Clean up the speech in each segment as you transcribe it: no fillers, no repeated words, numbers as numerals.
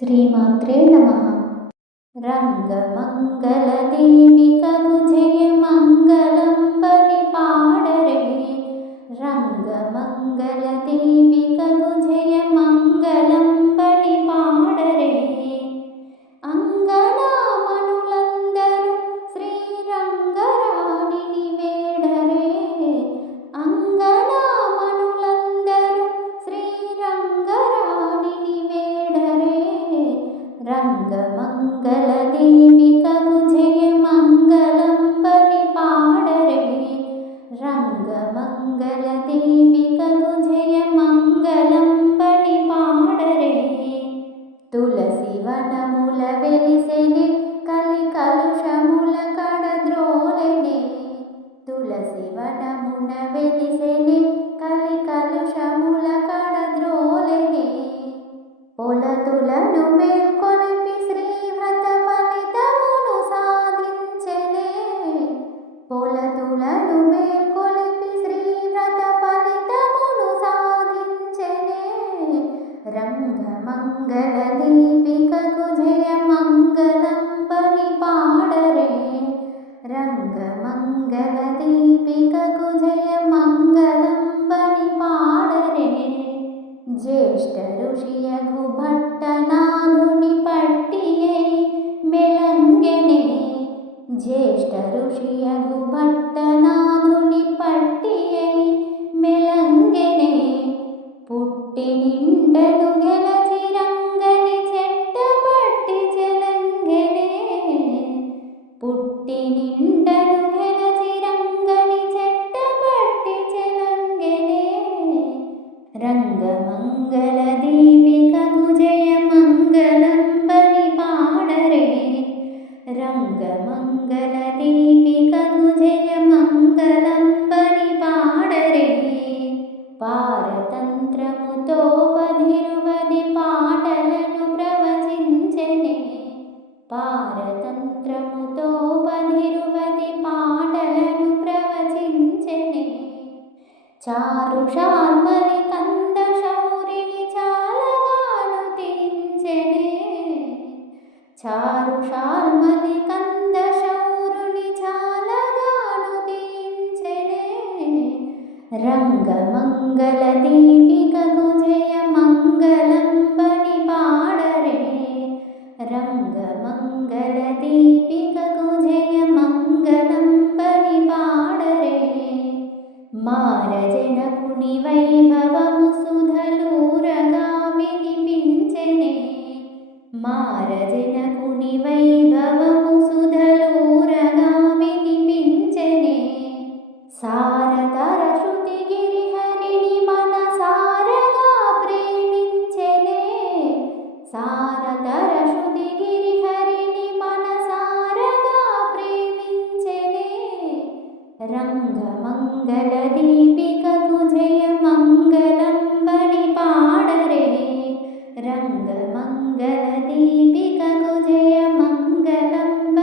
శ్రీమాత్రే నమః. రంగమంగళదీపికకు జయమంగళంబని పాడరే. రంగమంగళదీపికకు జయమంగళంబని పాడరే. అంగనామనులందరూ శ్రీరంగరాణిని వేడరే. అంగనామనులందరూ శ్రీరంగరాణిని వేడరే. రంగమంగళదీపికకు జయమంగళంబని పాడరే. రంగమంగళదీపికకు జయమంగళంబని పాడరే. తులసి వనముల వెలిసెనే కలి కలుషముల కడద్రోలెనే. తులసి వనమున వెలిసెనే కలి కలుషముల కడద్రోలెనే. పొలతులను మేల్కొలిపి శ్రీవ్రత ఫలితమును సాధించెనే. పొలతులను మేల్కొలిపి శ్రీవ్రత ఫలితమును సాధించెనే. రంగమంగళదీపికకు జయమంగళంబని పాడరే. రంగమంగళదీపికకు జయమంగళంబని పాడరే. జ్యేష్ఠ ఋషియగు భట్టనాథుని పట్టియై మెలంగెనే. జ్యేష్ఠ ఋషియగు భట్టనాథుని పట్టియై మెలంగెనే. పుట్టి నిండను గెలచి రంగని చెట్టపట్టి చెలంగెనే. పుట్టి నిండను గెలచి రంగని చెట్టపట్టి చెలంగెనే. రంగమంగళదీపికకు జయమంగళంబని పాడరే. రంగమంగళదీపికకు జయమంగళంబని పాడరే. పారతంత్రముతో 10 పాటలను ప్రవచించెనే. పారతంత్రముతో 10 పాటలను ప్రవచించెనే. చారుషాల్మలి కంద శౌరిని చాలగాను తీర్చెనే. చారుషాల్మలి కంద శౌరుని చాలగాను తీర్చెనే. రంగమంగళదీపికకు జయమంగళంబని పాడరే. రంగమంగళదీపికకు జయమంగళంబని పాడరే. మారజనకుని వైభవము సుధలూరగా వినిపించెనే. మారజనకుని వైభవము సుధలూరగా వినిపించెనే. సారతర శృతి గిరిహరిని మనసారగా ప్రేమించెనే. సారతర శృతి గిరిహరిని మనసారగా ప్రేమించెనే. రంగమంగళదీపికకు జయమంగళంబని పాడరే. రంగమంగళదీపికకు జయమంగళంబని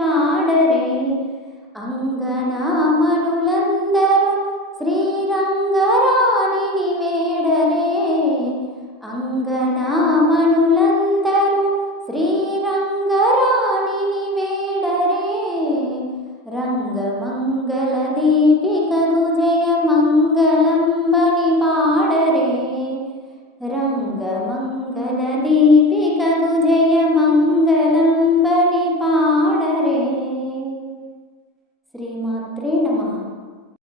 పాడరే. అంగనామనులందరూ శ్రీరంగరాణిని వేడరే. అంగనామనులందరూ శ్రీరంగరాణిని వేడరే. రంగమంగళదీపికకు జయమంగళంబని పాడరే. రంగమంగళదీపికకు జయమంగళంబని పాడరే. శ్రీమాత్రే నమః.